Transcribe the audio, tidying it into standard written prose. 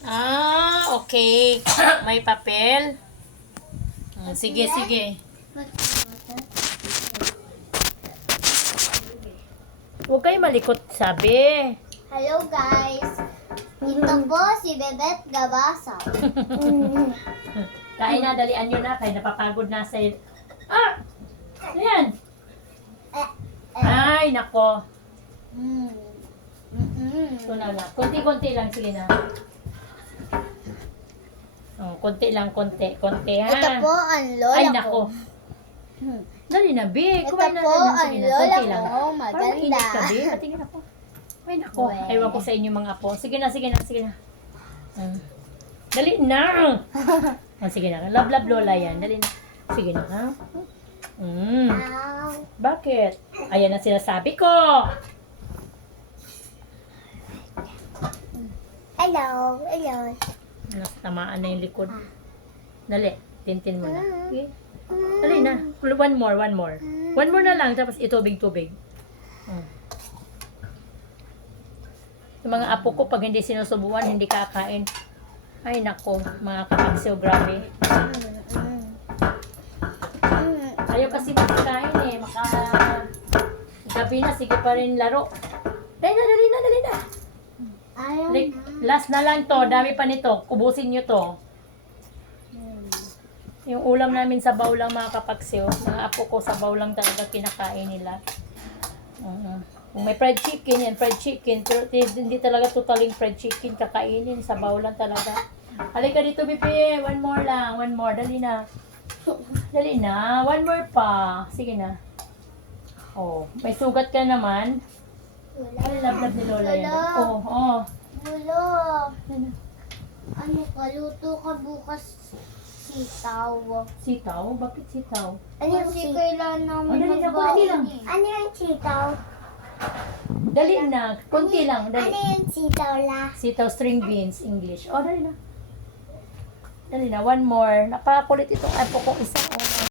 Okay. May papel. Sige, sige. Huwag kayo malikot, sabi. Hello guys! Ito po si Bebet Gabasa. Kain na, dalian nyo na. Kaya napapagod na sa... Ayan. Ay, nako. Ito na. Konti-konti lang. Sige na. Konti lang, konti. Konti, ha? Ito po ang lola Ay, ko. nako. Dali na, Big. Ito Kumain na po lang. ang Sige na, lola konti lang. ko. Parang Maganda. mainit ka, Big. Patingin ako. Ay, nako. Ewan ko sa inyo mga apo. Sige na, sige na, sige na. Dali na. Sige na. Love lola yan. Dali na. Sige na, ha? Bakit? Ayan ang sinasabi ko. Hello. Hello. Tamaan na yung likod. Dali. Tintin mo na. Okay. Dali na. One more. One more na lang. Tapos itubig-tubig. Yung mga apo ko, pag hindi sinusubuan, hindi kakain. Ay, nako. Mga kapagsiw, grabe. Ayaw kasi makakain eh. Gabi na, sige pa rin laro. Dali na. Ayaw Like, last na lang to. Dami pa nito. Kubusin nyo to. Yung ulam namin sa baw lang mga kapagsiw. Mga apo ko sa baw lang talaga kinakain nila. Kung may fried chicken yan, fried chicken. Pero hindi talaga totaling fried chicken kakainin. Sa baw lang talaga. Halika dito, Bibi. One more lang. One more. Dali na. Dali na. One more pa. Sige na. May sugat ka naman. Ay, love ni Lola yan. Lola. Ano ka? Luto ka bukas sitaw. Sitaw? Bakit sitaw? Ano yung sitaw? Kailan namin Dali na, magbaon konti lang. eh. Ano yung sitaw? Dali na. Konti lang. Dali. Ano yung sitaw la? Sitaw string beans, English. Dali na. Dali na. One more. Napakulit itong apo ko isa.